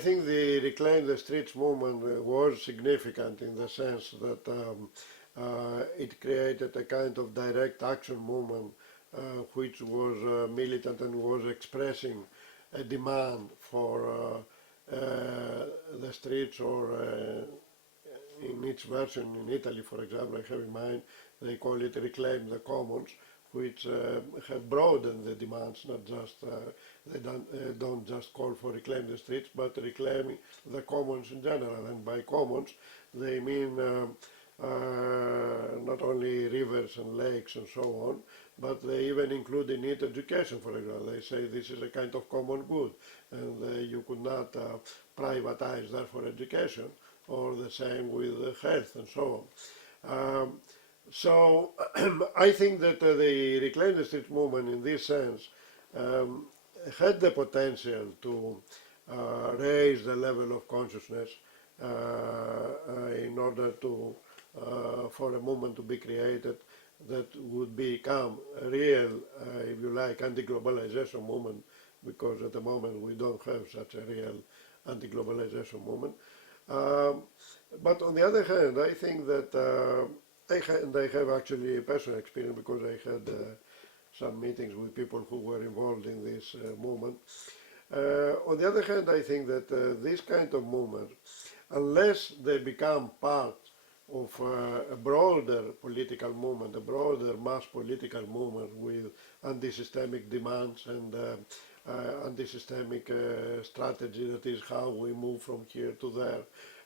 I think the Reclaim the Streets movement was significant in the sense that it created a kind of direct action movement which was militant and was expressing a demand for the streets, or in its version in Italy, for example, I have in mind, they call it Reclaim the Commons, which have broadened the demands, not just, they don't just call for reclaim the streets, but reclaiming the commons in general. And by commons, they mean not only rivers and lakes and so on, but they even include in it education, for example. They say this is a kind of common good, and you could not privatize therefore education, or the same with health and so on. So I think that the Reclaim the Streets movement in this sense had the potential to raise the level of consciousness in order to for a movement to be created that would become a real, if you like, anti-globalization movement, because at the moment we don't have such a real anti-globalization movement. But on the other hand, I think that I have actually personal experience, because I had some meetings with people who were involved in this movement. On the other hand, I think that this kind of movement, unless they become part of a broader political movement, a broader mass political movement with anti-systemic demands and anti-systemic strategy, that is how we move from here to there,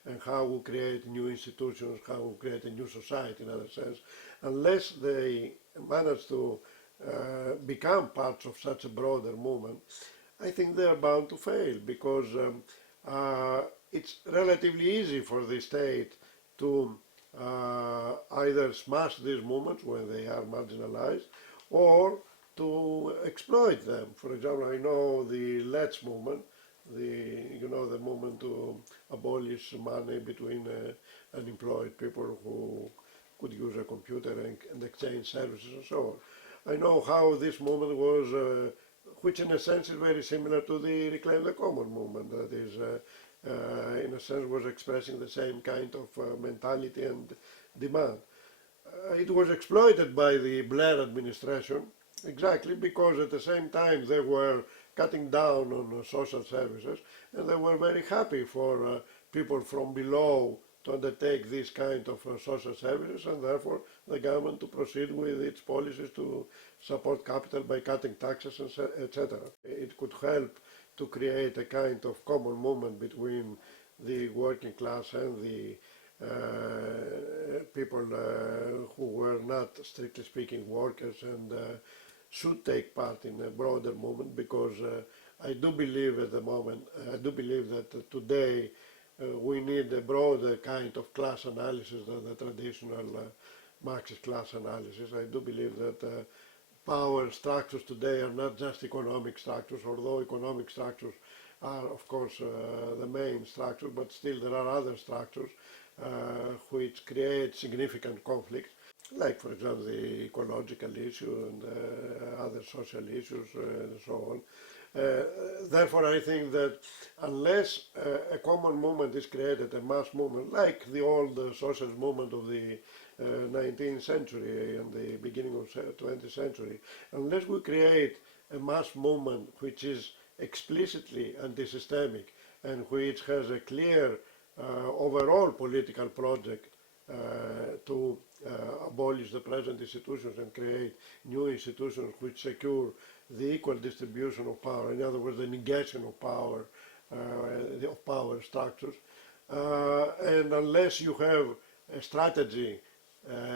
and how we create new institutions, how we create a new society, in other sense, unless they manage to become parts of such a broader movement, I think they are bound to fail, because it's relatively easy for the state to either smash these movements when they are marginalized, or to exploit them. For example, I know the Let's movement, the movement to abolish money between unemployed people who could use a computer and exchange services and so on. I know how this movement was, which in a sense is very similar to the Reclaim the Common movement, that is, in a sense, was expressing the same kind of mentality and demand. It was exploited by the Blair administration, exactly because at the same time they were cutting down on social services, and they were very happy for people from below to undertake this kind of social services, and therefore the government to proceed with its policies to support capital by cutting taxes, etc. It could help to create a kind of common movement between the working class and the people who were not, strictly speaking, workers, and should take part in a broader movement, because I do believe at the moment, I do believe that today we need a broader kind of class analysis than the traditional Marxist class analysis. I do believe that power structures today are not just economic structures, although economic structures are of course the main structure, but still there are other structures which create significant conflicts, like for example the ecological issue and other social issues and so on. Therefore I think that unless a common movement is created, a mass movement, like the old socialist movement of the 19th century and the beginning of 20th century, unless we create a mass movement which is explicitly anti-systemic and which has a clear overall political project to abolish the present institutions and create new institutions which secure the equal distribution of power, in other words, the negation of power structures, and unless you have a strategy,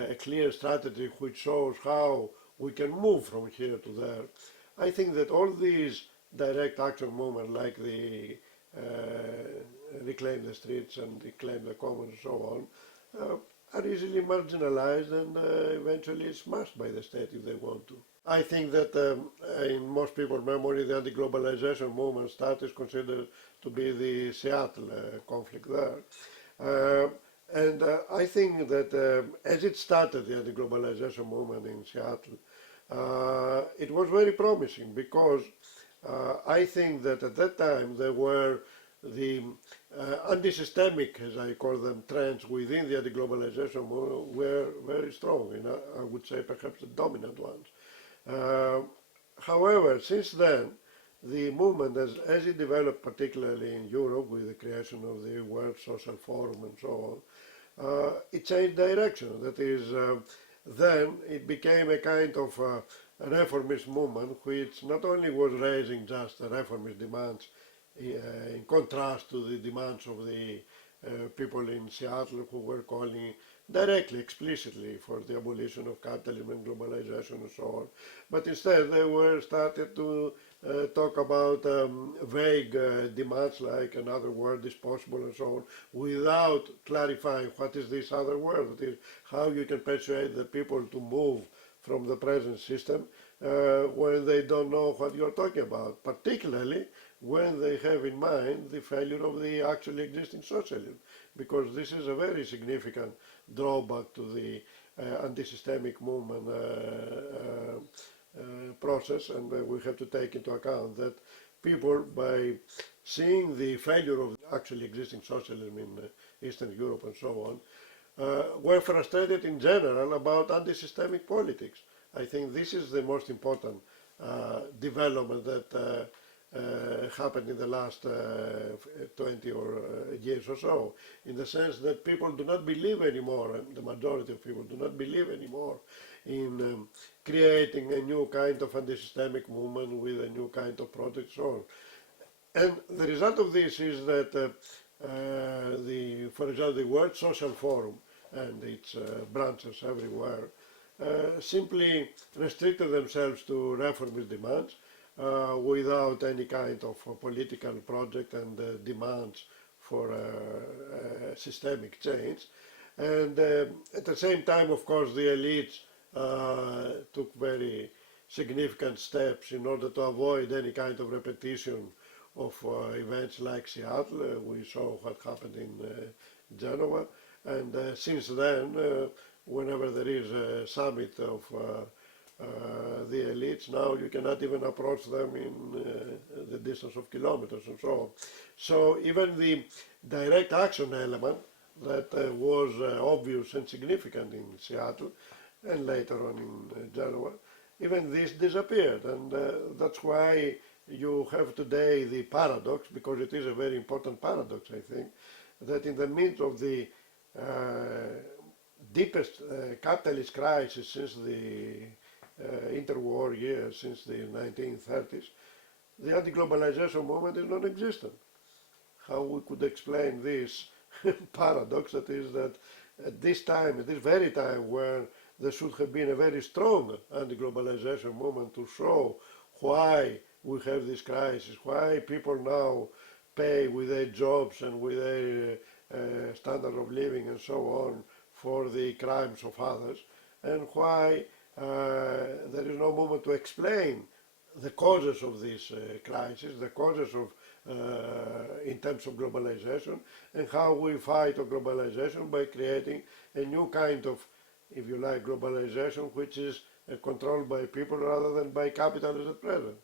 a clear strategy which shows how we can move from here to there, I think that all these direct action movements, like the Reclaim the Streets and Reclaim the Commons and so on, are easily marginalized and eventually smashed by the state if they want to. I think that in most people's memory, the anti-globalization movement is considered to be the Seattle conflict there. And I think that as it started, the anti-globalization movement in Seattle, it was very promising, because I think that at that time there were the anti-systemic, as I call them, trends within the anti-globalization movement were very strong, and I would say perhaps the dominant ones. Uh, However, since then, the movement, as it developed particularly in Europe with the creation of the World Social Forum and so on, it changed direction. That is, then it became a kind of reformist movement which not only was raising just reformist demands in contrast to the demands of the people in Seattle who were calling directly, explicitly for the abolition of capitalism and globalization and so on. But instead they were started to talk about vague demands like another world is possible and so on, without clarifying what is this other world. That is, how you can persuade the people to move from the present system when they don't know what you're talking about, particularly when they have in mind the failure of the actually existing socialism, because this is a very significant drawback to the anti-systemic movement process, and we have to take into account that people, by seeing the failure of actually existing socialism in Eastern Europe and so on, were frustrated in general about anti-systemic politics. I think this is the most important development that happened in the last 20 years or so, in the sense that people do not believe anymore, the majority of people do not believe anymore in creating a new kind of anti-systemic movement with a new kind of project, so on. And the result of this is that, for example, the World Social Forum and its branches everywhere simply restricted themselves to reformist demands without any kind of political project and demands for systemic change. And at the same time, of course, the elites took very significant steps in order to avoid any kind of repetition of events like Seattle. We saw what happened in Genova, and since then, whenever there is a summit of the elites, now you cannot even approach them in the distance of kilometers and so on. So even the direct action element that was obvious and significant in Seattle and later on in Genova, even this disappeared, and that's why you have today the paradox, because it is a very important paradox, I think, that in the midst of the deepest capitalist crisis since the interwar years, since the 1930s, the anti-globalization movement is non-existent. How we could explain this paradox, that is that at this time, at this very time where there should have been a very strong anti-globalization movement to show why we have this crisis, why people now pay with their jobs and with their standard of living and so on for the crimes of others, and why there is no movement to explain the causes of this crisis, the causes of in terms of globalization, and how we fight globalization by creating a new kind of, if you like, globalization which is controlled by people rather than by capitalists at present.